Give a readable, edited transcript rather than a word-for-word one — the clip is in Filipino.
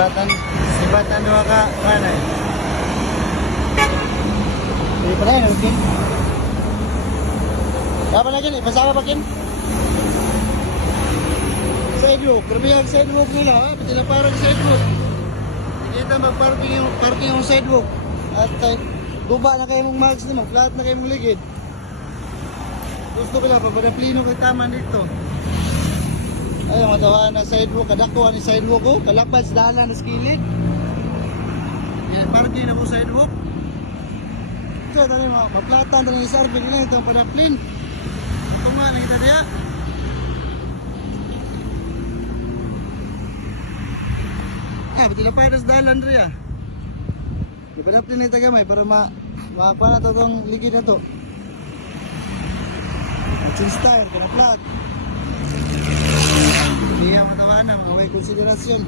Sibatan dua ka mana? Hindi pa rin, okay? Kapan lagi nih? Pasama pa kin? Sidewalk, grabe ang sidewalk nila ha? Pati na parang sidewalk. Hindi kita mag-parking yung sidewalk. At guba na kayo mong mags naman, flat na kayo mong ligid. Gusto ko lang, pagpadaplino kay taman dito. Ay, matawa na sidewalk, kadakuha ni sidewalk ko, kalapad sa dalan na skilid. Yan, parking na po sidewalk. Ito, ito na maplatan, ito na yung sarping lang, ito ang padaplin. Ito nga, nakita niya. Pati na pa sa dalan rin ah. Ipadaplin na ito gamay para makakuha na ito itong ligid na ito. At yung style, kanaplat. Hindi ang matawa na, maway konsiderasyon.